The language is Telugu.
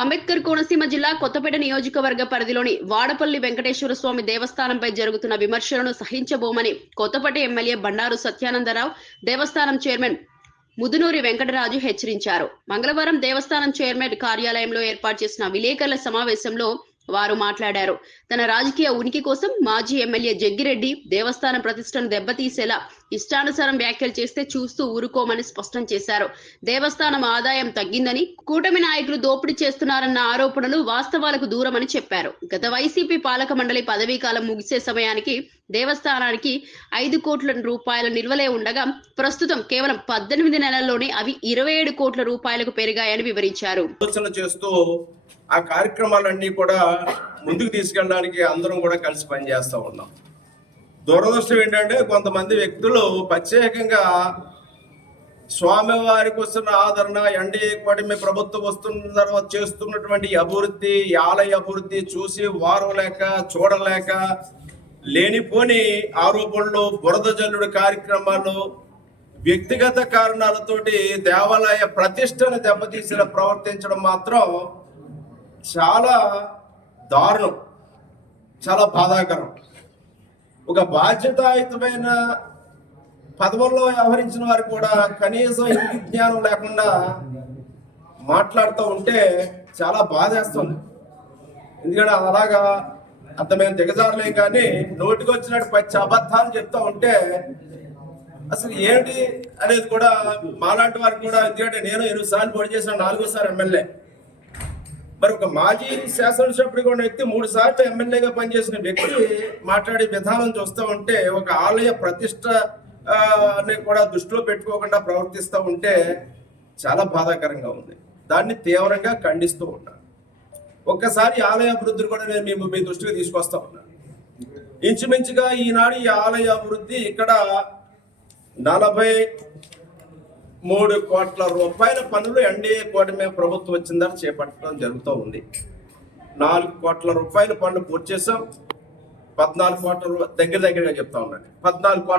అంబేద్కర్ కోనసీమ జిల్లా కొత్తపేట నియోజకవర్గ పరిధిలోని వాడపల్లి వెంకటేశ్వర స్వామి దేవస్థానంపై జరుగుతున్న విమర్శలను సహించబోమని కొత్తపేట ఎమ్మెల్యే బండారు సత్యానందరావు దేవస్థానం చైర్మన్ ముదునూరి వెంకటరాజు హెచ్చరించారు. మంగళవారం దేవస్థానం చైర్మన్ కార్యాలయంలో ఏర్పాటు చేసిన విలేకరుల సమావేశంలో వారు మాట్లాడారు. తన రాజకీయ ఉనికి కోసం మాజీ ఎమ్మెల్యే జగ్గిరెడ్డి దేవస్థానం ప్రతిష్టను దెబ్బతీసేలా ఇష్టానుసారం వ్యాఖ్యలు చేస్తే చూస్తూ ఊరుకోమని స్పష్టం చేశారు. దేవస్థానం ఆదాయం తగ్గిందని, కూటమి నాయకులు దోపిడీ చేస్తున్నారన్న ఆరోపణలు వాస్తవాలకు దూరమని చెప్పారు. గత వైసీపీ పాలక మండలి పదవీ కాలం ముగిసే సమయానికి దేవస్థానానికి 5 కోట్ల రూపాయల నిల్వలే ఉండగా ప్రస్తుతం కేవలం 18 నెలల్లోనే అవి 27 కోట్ల రూపాయలకు పెరిగాయని వివరించారు. ఆ కార్యక్రమాలన్నీ కూడా ముందుకు తీసుకెళ్ళడానికి అందరం కూడా కలిసి పనిచేస్తూ ఉన్నాం. దురదృష్టం ఏంటంటే కొంతమంది వ్యక్తులు ప్రత్యేకంగా స్వామివారికి వస్తున్న ఆదరణ, ఎన్డీఏ కూటమి ప్రభుత్వం వస్తున్న తర్వాత చేస్తున్నటువంటి అభివృద్ధి, ఆలయ అభివృద్ధి చూసి వారలేక చూడలేక లేనిపోని ఆరోపణలు, బురద జల్లుడు కార్యక్రమాలు, వ్యక్తిగత కారణాలతోటి దేవాలయ ప్రతిష్టను దెబ్బతీసిన ప్రవర్తించడం మాత్రం చాలా దారుణం, చాలా బాధాకరం. ఒక బాధ్యతాయుతమైన పదవుల్లో వ్యవహరించిన వారు కూడా కనీసం ఇంటి జ్ఞానం లేకుండా మాట్లాడుతూ ఉంటే చాలా బాధేస్తుంది. ఎందుకంటే అలాగా అంత మేము దిగజారలేం, కానీ నోటికి వచ్చినట్టు పచ్చి అబద్ధాలు చెప్తూ ఉంటే అసలు ఏంటి అనేది కూడా మాలాంటి వారికి కూడా, ఎందుకంటే నేను 8 సార్లు పోటీ చేసిన, 4వ ఎమ్మెల్యే. మరి ఒక మాజీ శాసనసభ్యుడిగా ఉన్న వ్యక్తి 3 సార్లు ఎమ్మెల్యేగా పనిచేసిన వ్యక్తి మాట్లాడే విధానం చూస్తూ ఉంటే, ఒక ఆలయ ప్రతిష్ట కూడా దృష్టిలో పెట్టుకోకుండా ప్రవర్తిస్తూ ఉంటే చాలా బాధాకరంగా ఉంది. దాన్ని తీవ్రంగా ఖండిస్తూ ఉన్నాను. ఒక్కసారి ఆలయ అభివృద్ధి కూడా నేను మీ దృష్టికి తీసుకొస్తా ఉన్నాను. ఇంచుమించుగా ఈనాడు ఈ ఆలయ అభివృద్ధి ఇక్కడ 43 కోట్ల రూపాయల పనులు ఎన్డీఏ కూటమి ప్రభుత్వం వచ్చిందని చేపట్టడం జరుగుతూ ఉంది. 4 కోట్ల రూపాయల పనులు పూర్తి చేసాం. 14 కోట్ల దగ్గరగా చెప్తా ఉన్నాను. 14 కోట్ల